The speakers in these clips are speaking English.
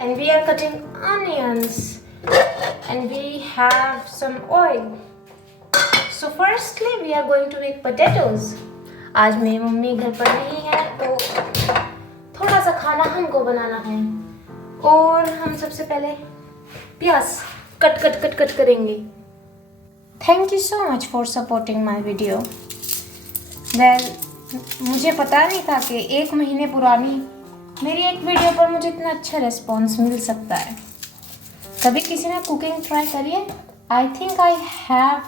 and we are cutting onions, and we have some oil. So firstly we are going to make potatoes. आज मेरी mummy घर पर नहीं है तो थोड़ा सा खाना हमको बनाना है, और हम सबसे पहले प्याज कट करेंगे. Thank you so much for supporting my video. Well, मुझे पता नहीं था कि 1 महीने पुरानी मेरी एक वीडियो पर मुझे इतना अच्छा रिस्पॉन्स मिल सकता है. कभी किसी ने कुकिंग ट्राई करी है? I think I have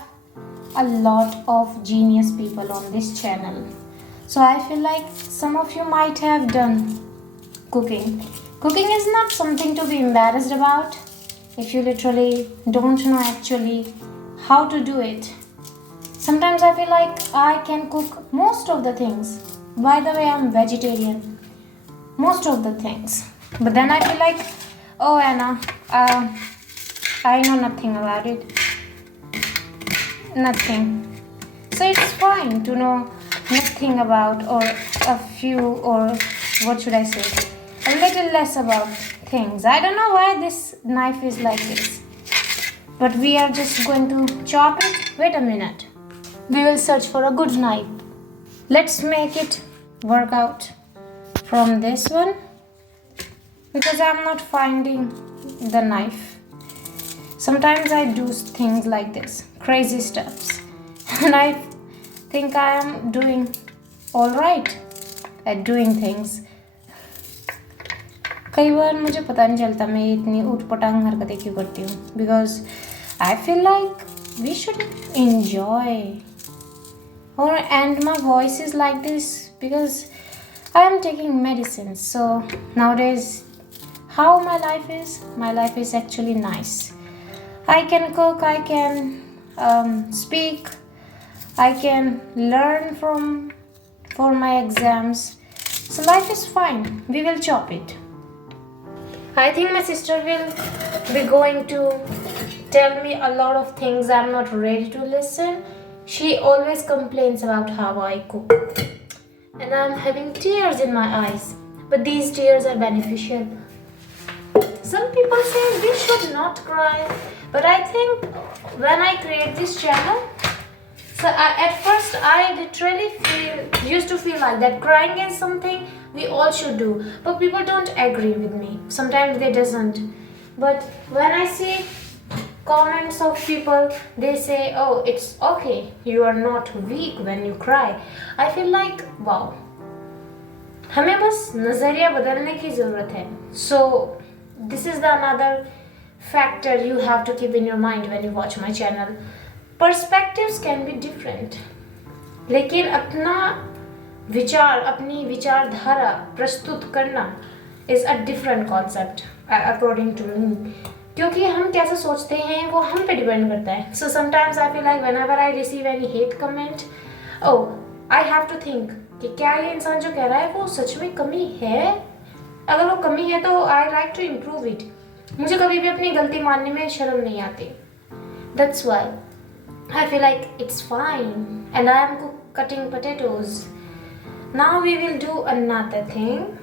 a lot of genius people on this channel. So I feel like some of you might have done cooking. Cooking is not something to be embarrassed about if you literally don't know actually how to do it. Sometimes I feel like I can cook most of the things. By the way, I'm vegetarian. Most of the things. But then I feel like, oh Anna, I know nothing about it. Nothing. So it's fine to know nothing about, or a few, or what should I say, a little less about things. I don't know why this knife is like this, but we are just going to chop it. Wait a minute, we will search for a good knife. Let's make it work out from this one, because I'm not finding the knife. Sometimes I do things like this, crazy stuffs, and I think I am doing all right at doing things. कई बार मुझे पता नहीं चलता मैं इतनी ऊटपटांग हरकतें क्यों करती हूँ, because I feel like we should enjoy. And my voice is like this because I am taking medicine. So nowadays, how my life is actually nice. I can cook, I can speak, I can learn for my exams. So life is fine. We will chop it. I think my sister will be going to tell me a lot of things I'm not ready to listen. She always complains about how I cook, and I'm having tears in my eyes. But these tears are beneficial. Some people say we should not cry, but I think when I create this channel, at first I literally used to feel like that crying is something we all should do, but people don't agree with me. Sometimes they doesn't. But when I see comments of people, they say, oh, it's okay, you are not weak when you cry. I feel like, wow, हमें बस नजरिया बदलने की जरूरत है. So this is the another factor you have to keep in your mind when you watch my channel. Perspectives can be different, लेकिन अपना विचार, अपनी विचारधारा प्रस्तुत करना is a different concept according to me. क्योंकि हम कैसे सोचते हैं वो हम पे डिपेंड करता है. So sometimes I feel like whenever I receive any hate comment, oh, I have to think कि क्या ये इंसान जो कह रहा है वो सच में कमी है. अगर वो कमी है तो I like to improve it. मुझे कभी भी अपनी गलती मानने में शर्म नहीं आती. That's why I feel like it's fine, and I am cutting potatoes. Now we will do another thing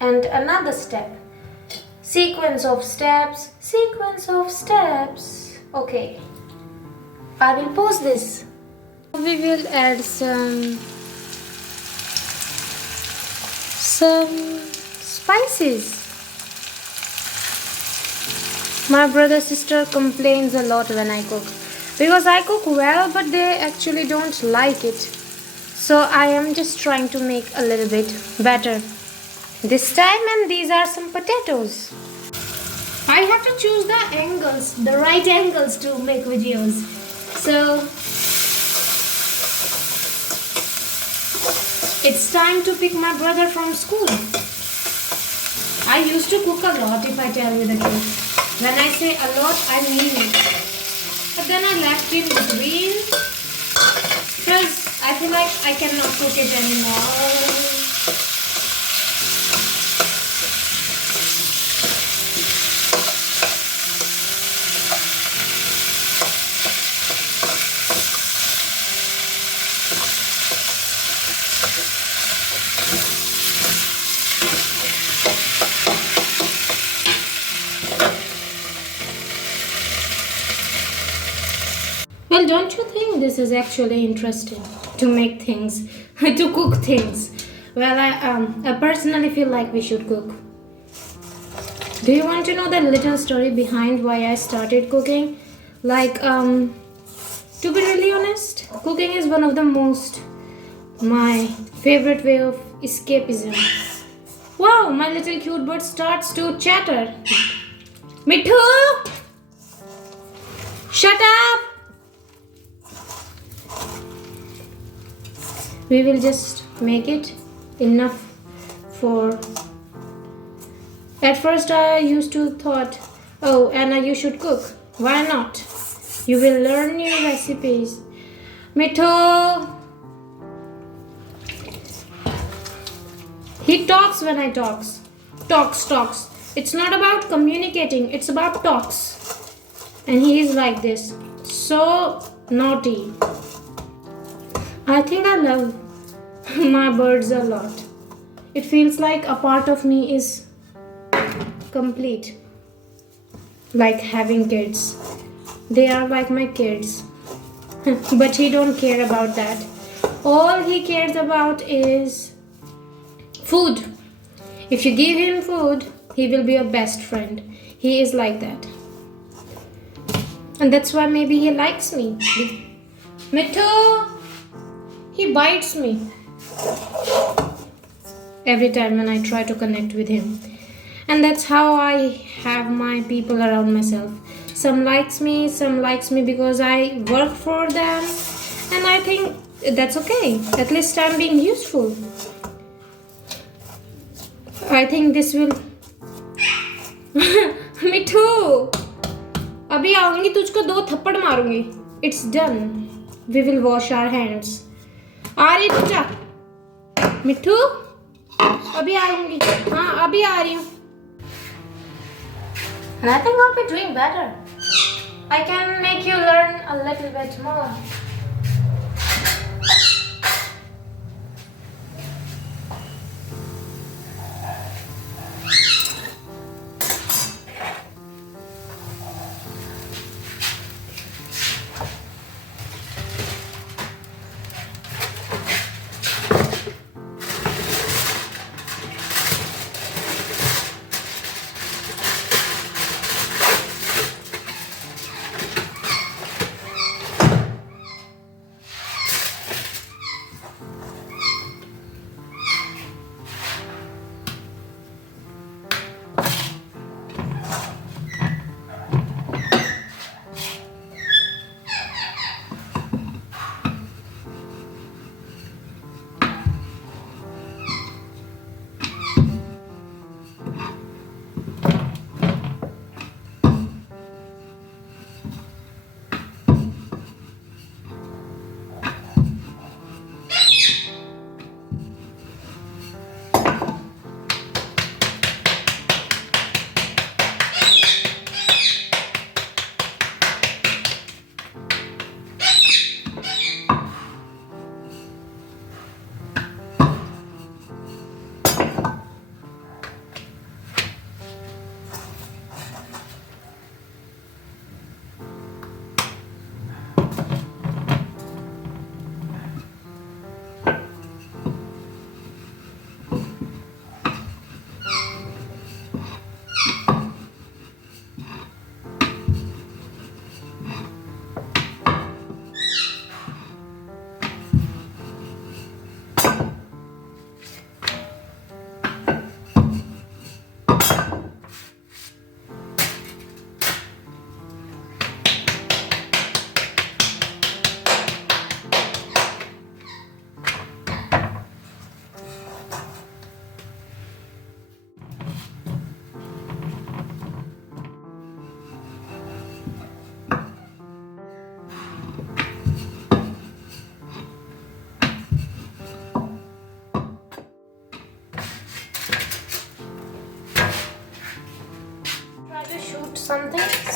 and another step. Sequence of steps. Okay, I will pause this. We will add some spices. My brother sister complains a lot when I cook, because I cook well but they actually don't like it. So I am just trying to make a little bit better this time, and these are some potatoes. I have to choose the right angles to make videos. So it's time to pick my brother from school. I used to cook a lot, if I tell you the truth. When I say a lot, I mean it. But then I left it between because I feel like I cannot cook it anymore. you think this is actually interesting to make things, to cook things? Well, I personally feel like we should cook. Do you want to know the little story behind why I started cooking? Like, to be really honest, cooking is one of the my favorite way of escapism. Wow, my little cute bird starts to chatter. Mithu! Shut up! We will just make it enough for... At first I used to thought, oh, Anna, you should cook. Why not? You will learn new recipes. Mithu! He talks when I talks. Talks. It's not about communicating, it's about talks. And he is like this. So naughty. I think I love my birds a lot. It feels like a part of me is complete. Like having kids. They are like my kids. But he don't care about that. All he cares about is food. If you give him food, he will be your best friend. He is like that. And that's why maybe he likes me. Mithu! He bites me. Every time when I try to connect with him. And that's how I have my people around myself. Some likes me because I work for them. And I think that's okay. At least I'm being useful. I think this will... Mithu! अभी आऊंगी तुझको 2 थप्पड़ मारूंगी. It's done. We will wash our hands. आ रही तुझा? मिठू? अभी आऊंगी. हाँ, अभी आ रही हूँ. And I think I'll be doing better. I can make you learn a little bit more.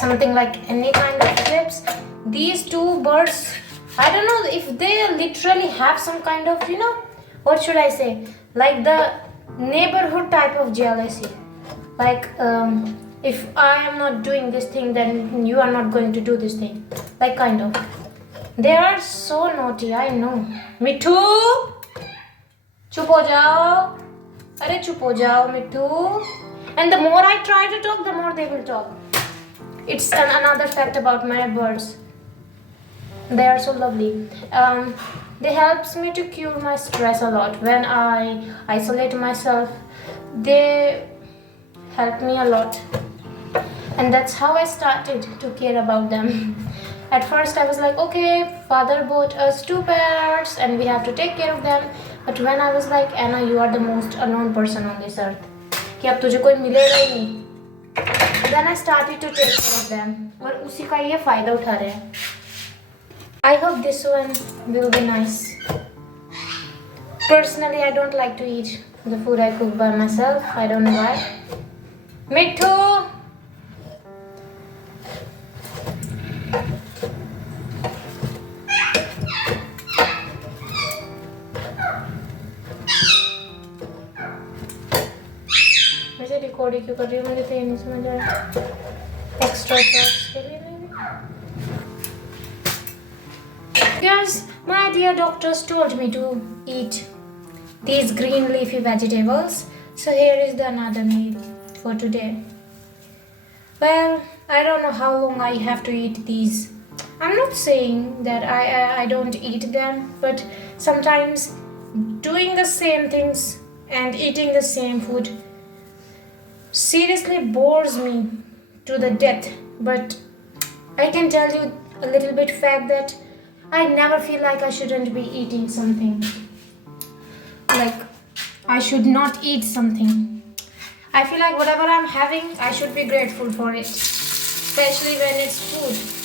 Something like any kind of clips. These 2 birds, I don't know if they literally have some kind of, what should I say, like the neighborhood type of jealousy. Like, if I am not doing this thing, then you are not going to do this thing. Like, kind of. They are so naughty, I know. मिठू चुप हो जाओ, अरे चुप हो जाओ मिठू. And the more I try to talk, the more they will talk. It's another fact about my birds. They are so lovely. They helps me to cure my stress a lot. When I isolate myself, they help me a lot. And that's how I started to care about them. At first I was like, okay, father bought us 2 parrots and we have to take care of them. But when I was like, Anna, you are the most unknown person on this earth, कि अब तुझे कोई मिलेगा ही नहीं. Then I started to take care of them. और उसी का ये फायदा उठा रहे हैं. I hope this one will be nice. Personally, I don't like to eat the food I cook by myself. I don't know why. Mithu! वैसे record क्यों कर रही हूँ, मुझे तो ये नहीं समझ आ रहा. एक्स्ट्रा प्रॉप्स के लिए नहीं. Because my dear doctors told me to eat these green leafy vegetables, so here is the another meal for today. Well, I don't know how long I have to eat these. I'm not saying that I don't eat them, but sometimes doing the same things and eating the same food seriously bores me to the death. But I can tell you a little bit fact that I never feel like I shouldn't be eating something. Like, I should not eat something. I feel like whatever I'm having, I should be grateful for it. Especially when it's food.